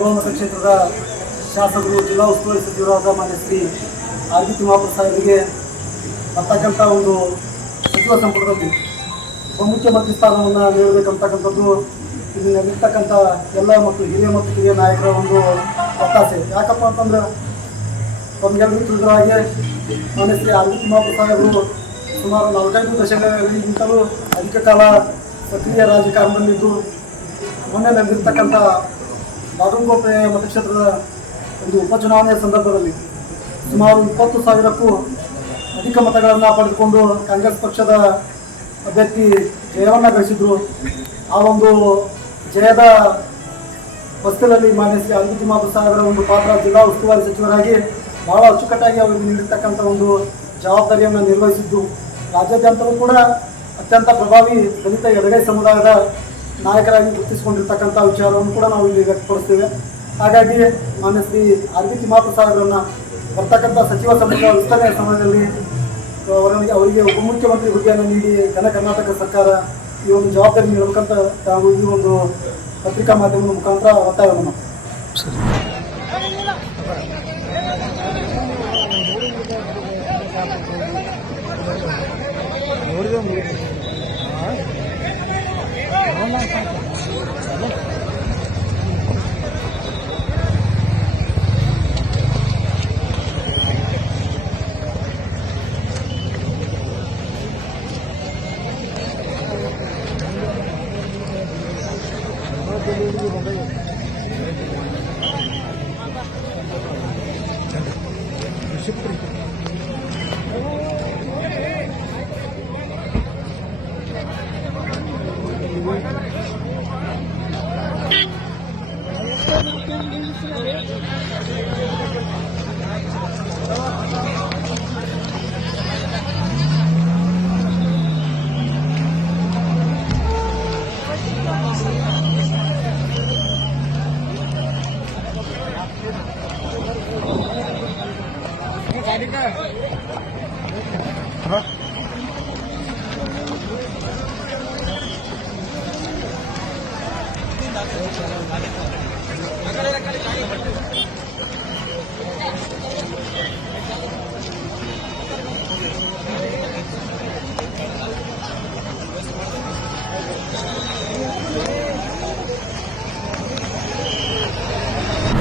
ಹೆಬ್ಬಾಳ ಮತಕ್ಷೇತ್ರದ ಶಾಸಕರು ಜಿಲ್ಲಾ ಉಸ್ತುವಾರಿ ಸಚಿವರಾದ ಮಾನ್ಯ ಶ್ರೀ ಆರ್ ಬಿ ತಿಮ್ಮಾಪುರ ಸಾಹೇಬರಿಗೆ ಬರ್ತಕ್ಕಂಥ ಒಂದು ಸಚಿವ ಸಂಪುಟದಲ್ಲಿ ಉಪಮುಖ್ಯಮಂತ್ರಿ ಸ್ಥಾನವನ್ನು ನೀಡಬೇಕಂತಕ್ಕಂಥದ್ದು ಇದನ್ನಲ್ಲಿರ್ತಕ್ಕಂಥ ಎಲ್ಲ ಮತ್ತು ಹಿರಿಯ ಮತ್ತು ಕಿರಿಯ ನಾಯಕರ ಒಂದು ಒತ್ತಾಸೆ. ಯಾಕಪ್ಪ ಅಂತಂದ್ರೆ ತಮಗೆಲ್ಲರೂ ತಿಳಿದ ಹಾಗೆ ಮಾನ್ಯ ಶ್ರೀ ಆರ್ ಬಿ ತಿಮ್ಮಾಪುರ ಸಾಹೇಬರು ಸುಮಾರು 4-5 ದಶಕಗಳಿಗಿಂತಲೂ ಅಧಿಕ ಕಾಲ ಸಕ್ರಿಯ ರಾಜಕಾರಣದಲ್ಲಿದ್ದು ಮೊನ್ನೆ ನಡೆದಿರ್ತಕ್ಕಂಥ ಬಾಗಲಕೋಟೆ ಮತಕ್ಷೇತ್ರದ ಒಂದು ಉಪಚುನಾವಣೆಯ ಸಂದರ್ಭದಲ್ಲಿ ಸುಮಾರು 20,000ಕ್ಕೂ ಅಧಿಕ ಮತಗಳನ್ನು ಪಡೆದುಕೊಂಡು ಕಾಂಗ್ರೆಸ್ ಪಕ್ಷದ ಅಭ್ಯರ್ಥಿ ಜಯವನ್ನು ಗಳಿಸಿದರು. ಆ ಒಂದು ಜಯದ ಹೊಸ್ತಿಲಲ್ಲಿ ಮಾನ್ಯ ಶ್ರೀ ಆರ್ ಬಿ ತಿಮ್ಮಾಪುರ ಸಾಹೇಬರ ಒಂದು ಪಾತ್ರ ಜಿಲ್ಲಾ ಉಸ್ತುವಾರಿ ಸಚಿವರಾಗಿ ಬಹಳ ಅಚ್ಚುಕಟ್ಟಾಗಿ ಅವರಿಗೆ ನೀಡಿರ್ತಕ್ಕಂಥ ಒಂದು ಜವಾಬ್ದಾರಿಯನ್ನು ನಿರ್ವಹಿಸಿದ್ದು ರಾಜ್ಯಾದ್ಯಂತಲೂ ಕೂಡ ಅತ್ಯಂತ ಪ್ರಭಾವಿ ದಲಿತ ಎಡಗೈ ಸಮುದಾಯದ ನಾಯಕರಾಗಿ ಗುರುತಿಸಿಕೊಂಡಿರ್ತಕ್ಕಂಥ ವಿಚಾರವನ್ನು ಕೂಡ ನಾವು ಇಲ್ಲಿ ವ್ಯಕ್ತಪಡಿಸ್ತೇವೆ. ಹಾಗಾಗಿ ಮಾನ್ಯ ಶ್ರೀ ಆರ್ ಬಿ ತಿಮ್ಮಾಪುರ ಸಾಹೇಬರನ್ನು ಬರ್ತಕ್ಕಂಥ ಸಚಿವ ಸಂಪುಟ ವಿಸ್ತರಣೆಯ ಸಮಯದಲ್ಲಿ ಅವರಿಗೆ ಉಪಮುಖ್ಯಮಂತ್ರಿ ಹುದ್ದೆಯನ್ನು ನೀಡಿ ಘನ ಕರ್ನಾಟಕ ಸರ್ಕಾರ ಈ ಒಂದು ಜವಾಬ್ದಾರಿ ನೀಡಬೇಕಂತ ನಾವು ಈ ಒಂದು ಪತ್ರಿಕಾ ಮಾಧ್ಯಮದ ಮುಖಾಂತರ ಒತ್ತಾಯವನ್ನು ಮಾಡ್ತೀವಿ.